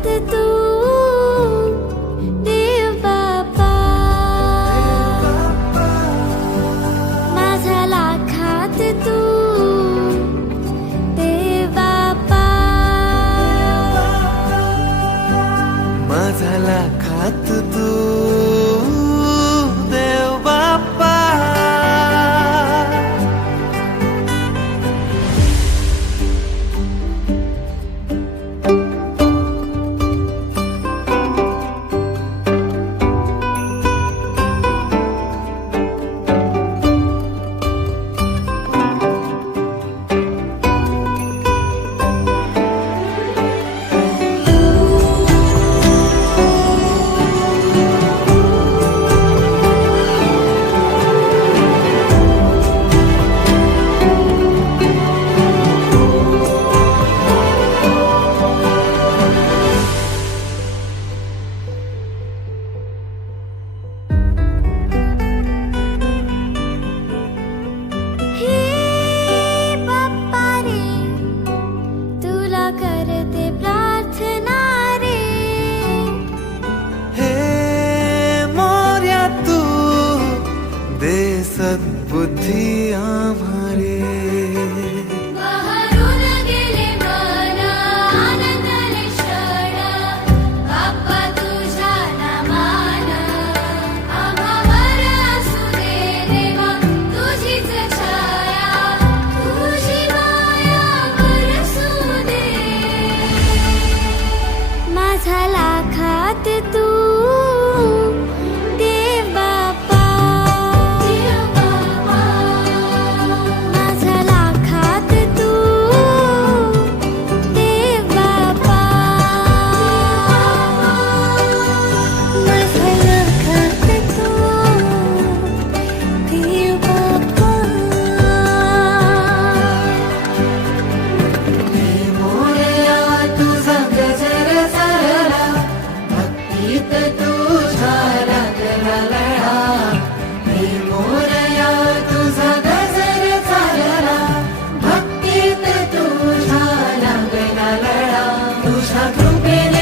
लाखात तू देव बाप्पा, माझ्या लाखात तू देव बाप्पा, माझ्या लाखात तू देव बाप्पा. करते प्रार्थना रे, हे मोर्या तू दे सद्बुद्धी आम्हारे. बहरून गेले मन आनंदले क्षण, बाप्पा तुझ्या नामान आम्हावर असू दे देवा तुझीच छाया, तुझी माया बरसू दे. माझ्या लाखात तू देव बाप्पा, माझ्या लाखात तू देव बाप्पा, माझ्या लाखात तू देव बाप्पा. मोरया तुझा गजर चालला, भक्तीत तुझ्या लागला लळा. हे मोरया तुझा गजर चालला, भक्तीत तुझ्या लागला लळा. तुझ्या कृपेने